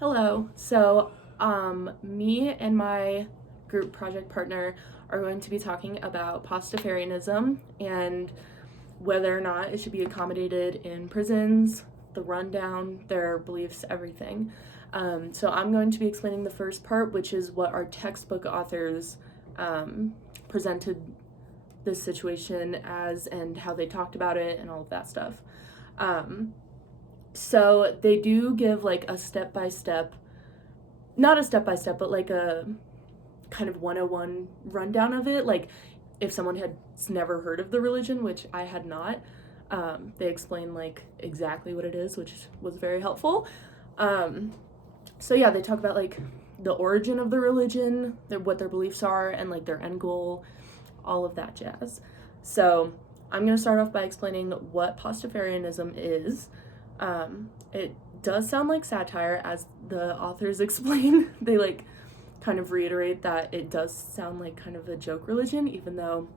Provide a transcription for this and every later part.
Hello. Me and my group project partner are going to be talking about Pastafarianism and whether or not it should be accommodated in prisons, the rundown, their beliefs, everything. I'm going to be explaining the first part, which is what our textbook authors presented this situation as and how they talked about it and all of that stuff. So they do give like a step by step, not a step by step, but like a kind of 101 rundown of it. Like if someone had never heard of the religion, which I had not, they explain like exactly what it is, which was very helpful. They talk about like the origin of the religion, what their beliefs are, and like their end goal, all of that jazz. So I'm going to start off by explaining what Pastafarianism is. It does sound like satire, as the authors explain. They like kind of reiterate that it does sound like kind of a joke religion, even though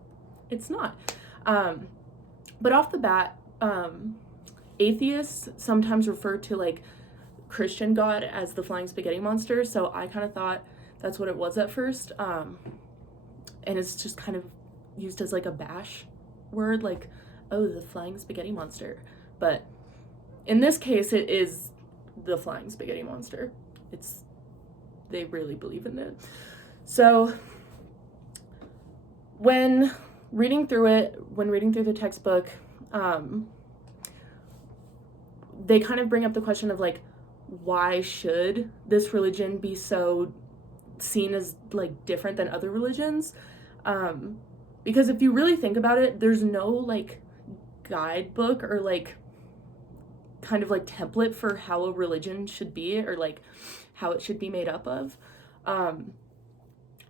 it's not. But off the bat, atheists sometimes refer to like Christian God as the flying spaghetti monster, so I kind of thought that's what it was at first. And it's just kind of used as like a bash word, like, oh, the flying spaghetti monster. But in this case, it is the flying spaghetti monster. They really believe in it. So when reading through the textbook, they kind of bring up the question of like, why should this religion be so seen as like different than other religions? Because if you really think about it, there's no like guidebook or like kind of like template for how a religion should be or like how it should be made up of.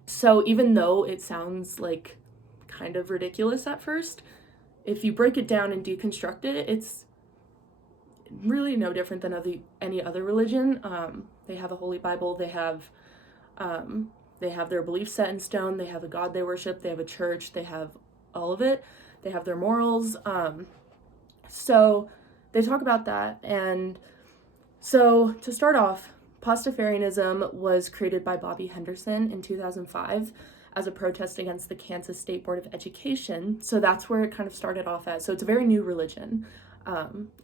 So even though it sounds like kind of ridiculous at first, if you break it down and deconstruct it, it's really no different than any other religion. They have a holy Bible. They have their beliefs set in stone. They have a God they worship. They have a church. They have all of it. They have their morals. So they talk about that. And so to start off, Pastafarianism was created by Bobby Henderson in 2005 as a protest against the Kansas State Board of Education. So that's where it kind of started off at. So it's a very new religion.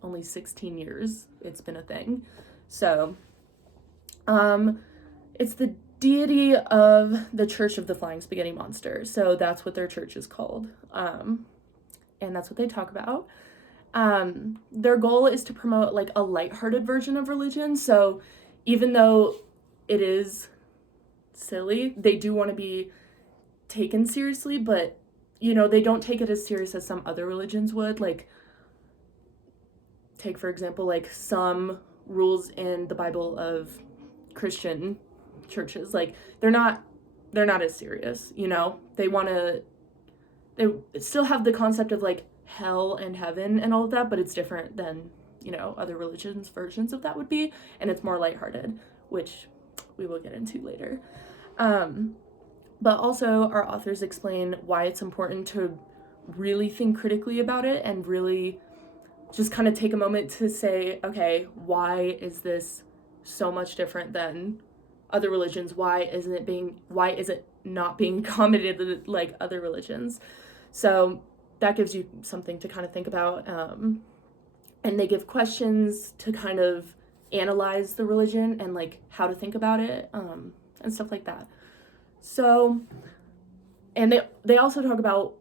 Only 16 years it's been a thing. So it's the deity of the Church of the Flying Spaghetti Monster. So that's what their church is called. And that's what they talk about. Their goal is to promote like a lighthearted version of religion. So even though it is silly, they do want to be taken seriously, but they don't take it as serious as some other religions would. Like, take for example, like some rules in the Bible of Christian churches, like they're not as serious. They still have the concept of like hell and heaven and all of that, but it's different than other religions' versions of that would be, and it's more lighthearted, which we will get into later. But also our authors explain why it's important to really think critically about it and really just kind of take a moment to say, okay, why is this so much different than other religions? Why is it not being accommodated like other religions? So that gives you something to kind of think about. And they give questions to kind of analyze the religion and like how to think about it, and stuff like that. So, and they also talk about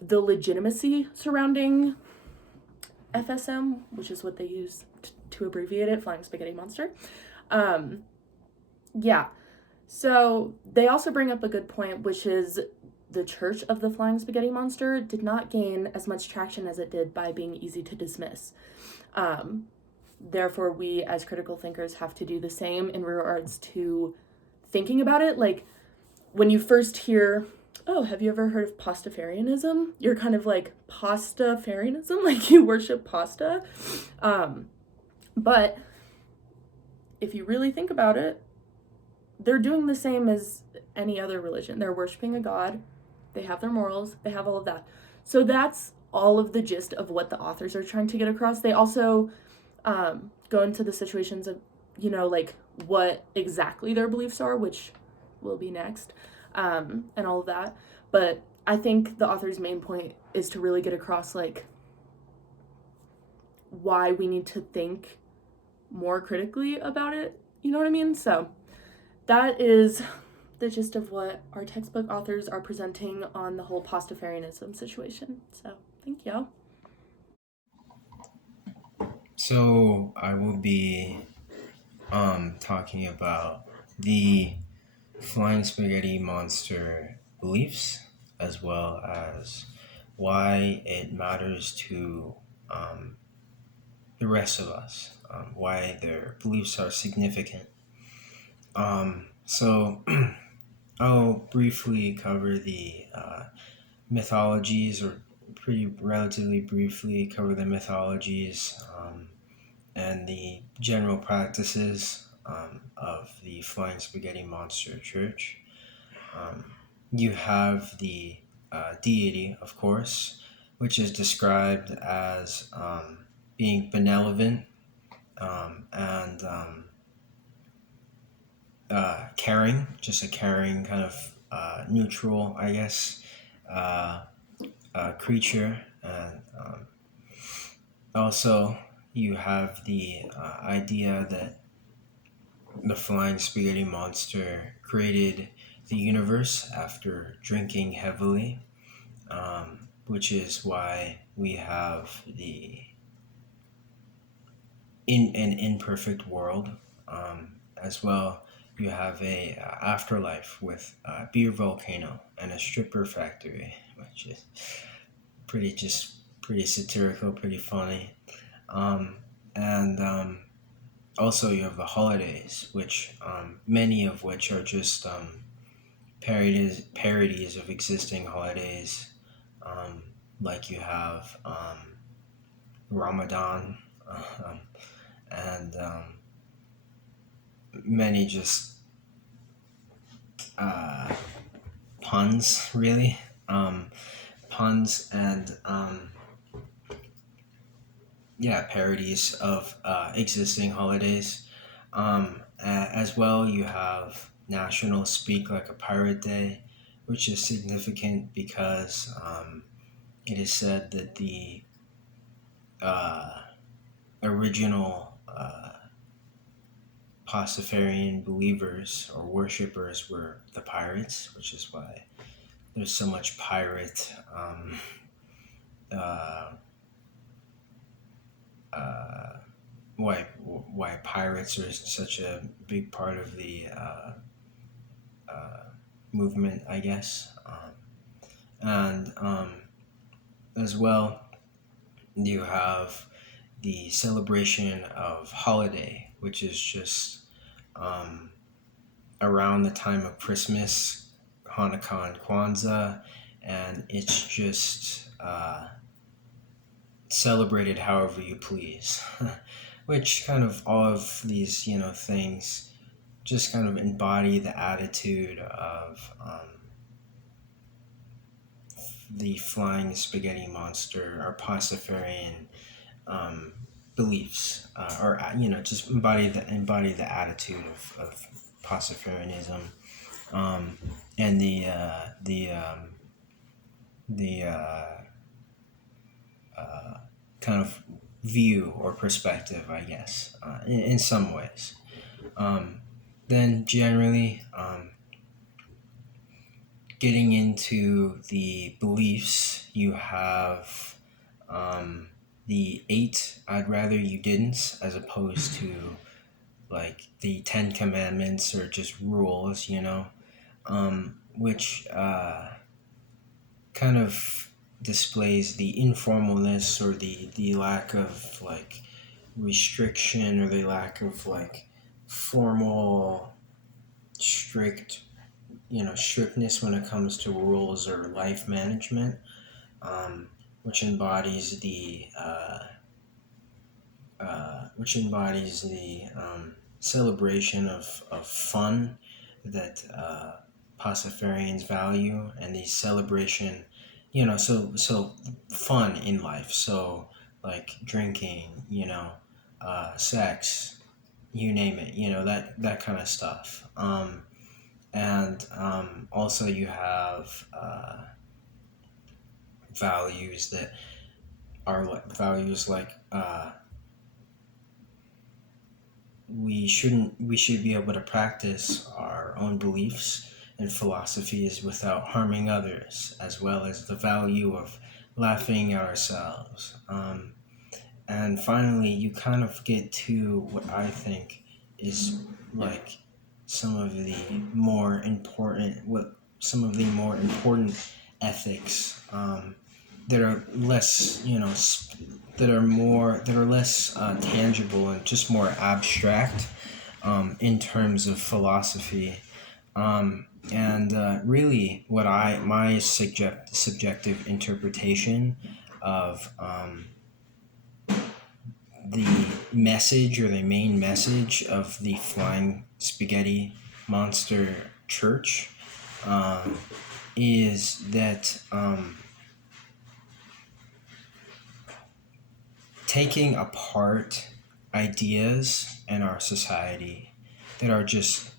the legitimacy surrounding FSM, which is what they use to abbreviate it, Flying Spaghetti Monster. So they also bring up a good point, which is the Church of the Flying Spaghetti Monster did not gain as much traction as it did by being easy to dismiss. Therefore, we as critical thinkers have to do the same in regards to thinking about it. Like, when you first hear, oh, have you ever heard of Pastafarianism? You're kind of like, Pastafarianism? Like, you worship pasta? But if you really think about it, they're doing the same as any other religion. They're worshiping a god. They have their morals. They have all of that. So that's all of the gist of what the authors are trying to get across. They also go into the situations of like what exactly their beliefs are, which will be next, and all of that. But I think the author's main point is to really get across like why we need to think more critically about it. You know what I mean? So that is the gist of what our textbook authors are presenting on the whole Pastafarianism situation. So thank you. So I will be talking about the flying spaghetti monster beliefs, as well as why it matters to the rest of us, why their beliefs are significant. So I'll briefly cover the mythologies, or pretty relatively briefly cover the mythologies and the general practices of the Flying Spaghetti Monster Church. Um, you have the deity, of course, which is described as being benevolent and caring, just a caring kind of neutral, I guess, uh, creature. And also, you have the idea that the flying spaghetti monster created the universe after drinking heavily, which is why we have the in an imperfect world. As well, you have a afterlife with a beer volcano and a stripper factory, which is pretty satirical, pretty funny. Um, and Also, you have the holidays, which many of which are just parodies of existing holidays. Um, like you have Ramadan, um, and many just uh, puns, really. Um, Puns and yeah, parodies of existing holidays. As well, you have National Speak Like a Pirate Day, which is significant because it is said that the uh, original Pastafarian believers or worshippers were the pirates, which is why there's so much pirate. Uh, uh, why pirates are such a big part of the uh, movement, I guess. And As well, you have the celebration of holiday, which is just um, around the time of Christmas, Hanukkah, and Kwanzaa, and it's just celebrated however you please. Which kind of all of these, things just kind of embody the attitude of the flying spaghetti monster or Pastafarian um, beliefs, or just embody the attitude of Pastafarianism, and the kind of view or perspective, I guess, in some ways. Um, then generally, getting into the beliefs, you have um, the eight I'd rather you didn't, as opposed to like the Ten Commandments or just rules, which kind of displays the informalness or the lack of like restriction or the lack of like formal strict strictness when it comes to rules or life management, which embodies the celebration of fun that Pastafarians value, and the celebration, so fun in life. So like drinking, sex, you name it, that kind of stuff. And also you have values that are like values like we should be able to practice our own beliefs and philosophies without harming others, as well as the value of laughing at ourselves. And finally, you kind of get to what I think is like some of the more important ethics that are less, that are less tangible and just more abstract in terms of philosophy. And really, my subjective interpretation of the message, or the main message of the Flying Spaghetti Monster Church, is that taking apart ideas in our society that are just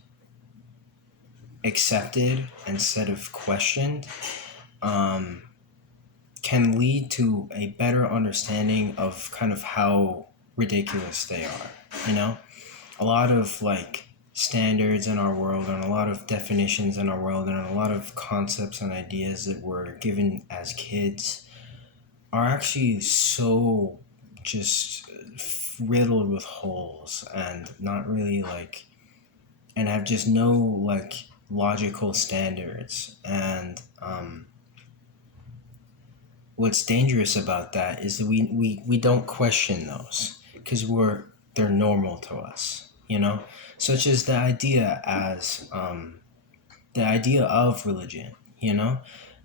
accepted instead of questioned can lead to a better understanding of kind of how ridiculous they are. A lot of like standards in our world, and a lot of definitions in our world, and a lot of concepts and ideas that were given as kids are actually so just riddled with holes, and not really like, and have just no like logical standards. And what's dangerous about that is that we don't question those because they're normal to us, such as the idea of religion.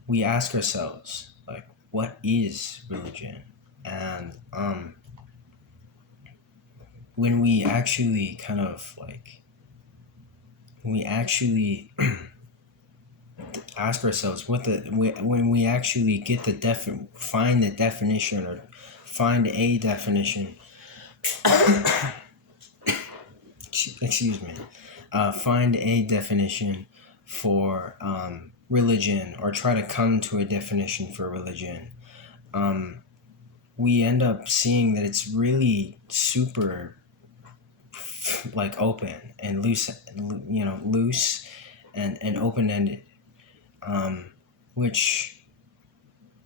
We ask ourselves, like, what is religion? And when we actually kind of like, when we actually ask ourselves when we actually get find the definition, or find a definition excuse me find a definition for religion, or try to come to a definition for religion, we end up seeing that it's really super like open and loose, loose and open-ended, which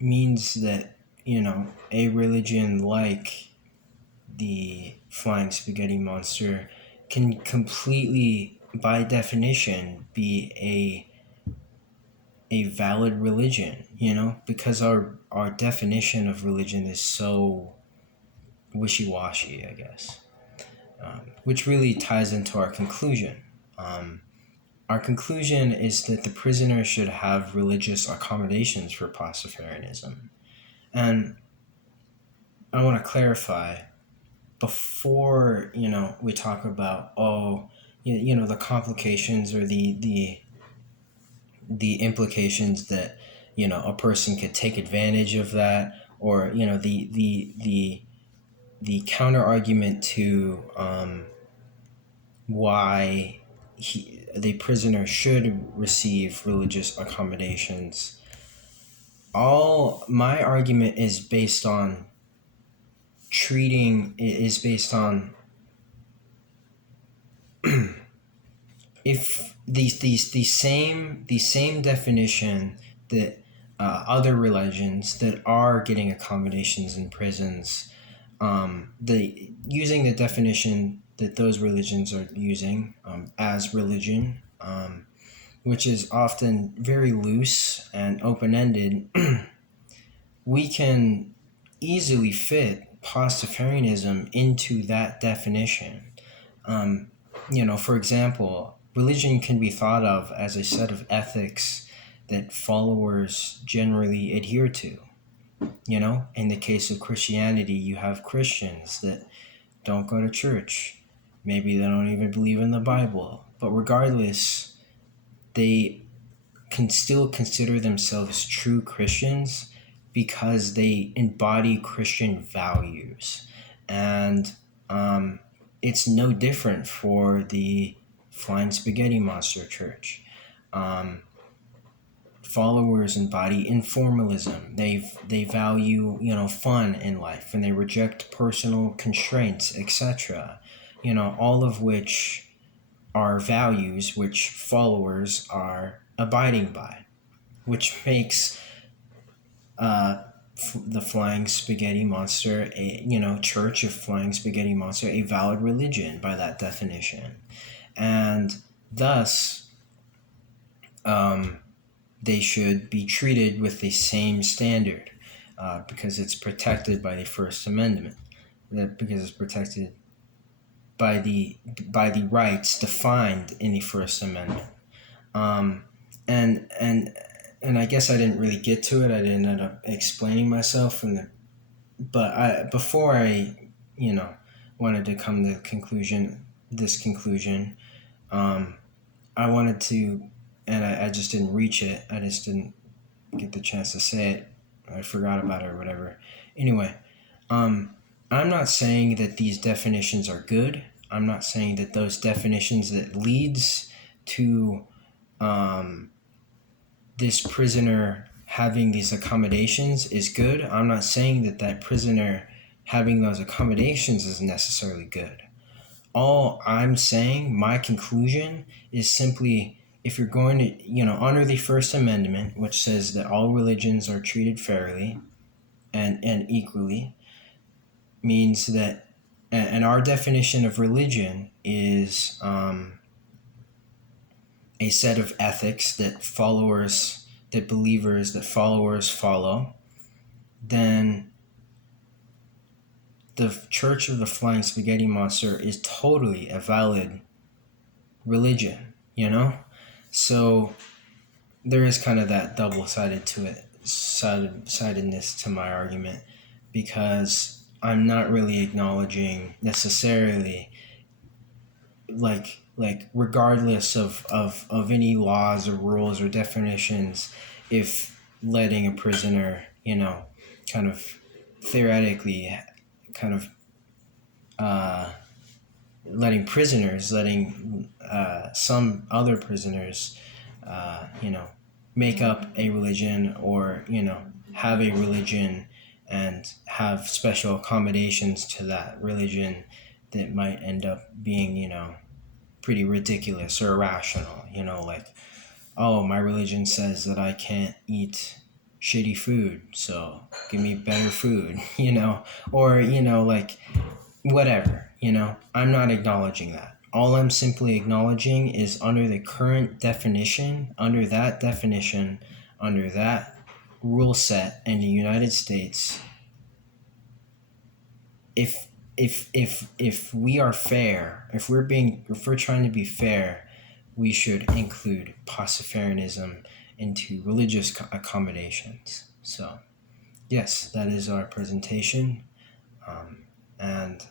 means that a religion like the Flying Spaghetti Monster can completely, by definition, be a valid religion, because our definition of religion is so wishy-washy, I guess, which really ties into our conclusion. Our conclusion is that the prisoner should have religious accommodations for Pastafarianism. And I want to clarify, before we talk about the complications, or the implications that a person could take advantage of that, or the counter argument to why the prisoner should receive religious accommodations. All my argument is based on if the same definition that other religions that are getting accommodations in prisons, using the definition that those religions are using as religion, which is often very loose and open-ended, we can easily fit Pastafarianism into that definition. For example, religion can be thought of as a set of ethics that followers generally adhere to. In the case of Christianity, you have Christians that don't go to church. Maybe they don't even believe in the Bible. But regardless, they can still consider themselves true Christians because they embody Christian values. And it's no different for the Flying Spaghetti Monster Church. Followers embody informalism. They value, fun in life, and they reject personal constraints, etc. All of which are values which followers are abiding by, which makes the Flying Spaghetti Monster, Church of Flying Spaghetti Monster, a valid religion by that definition, and thus they should be treated with the same standard because it's protected by the First Amendment, because it's protected by the rights defined in the First Amendment. And I guess I didn't really get to it. I didn't end up explaining myself before I wanted to come to this conclusion. I wanted to, and I just didn't reach it. I just didn't get the chance to say it. I forgot about it or whatever. Anyway, I'm not saying that these definitions are good. I'm not saying that those definitions that leads to this prisoner having these accommodations is good. I'm not saying that prisoner having those accommodations is necessarily good. All I'm saying, my conclusion, is simply, if you're going to, honor the First Amendment, which says that all religions are treated fairly and equally, means that, and our definition of religion is a set of ethics that followers follow, then the Church of the Flying Spaghetti Monster is totally a valid religion, So there is kind of that sidedness to my argument, because I'm not really acknowledging necessarily, like regardless of any laws or rules or definitions, if letting a prisoner, kind of theoretically, kind of letting some other prisoners, make up a religion, or, have a religion and have special accommodations to that religion that might end up being, pretty ridiculous or irrational, like, oh, my religion says that I can't eat shitty food, so give me better food, or, like, whatever, I'm not acknowledging that. All I'm simply acknowledging is, under the current definition, under that rule set in the United States, if we are fair, if we're trying to be fair, we should include Pastafarianism into religious accommodations. So, yes, that is our presentation, and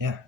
yeah.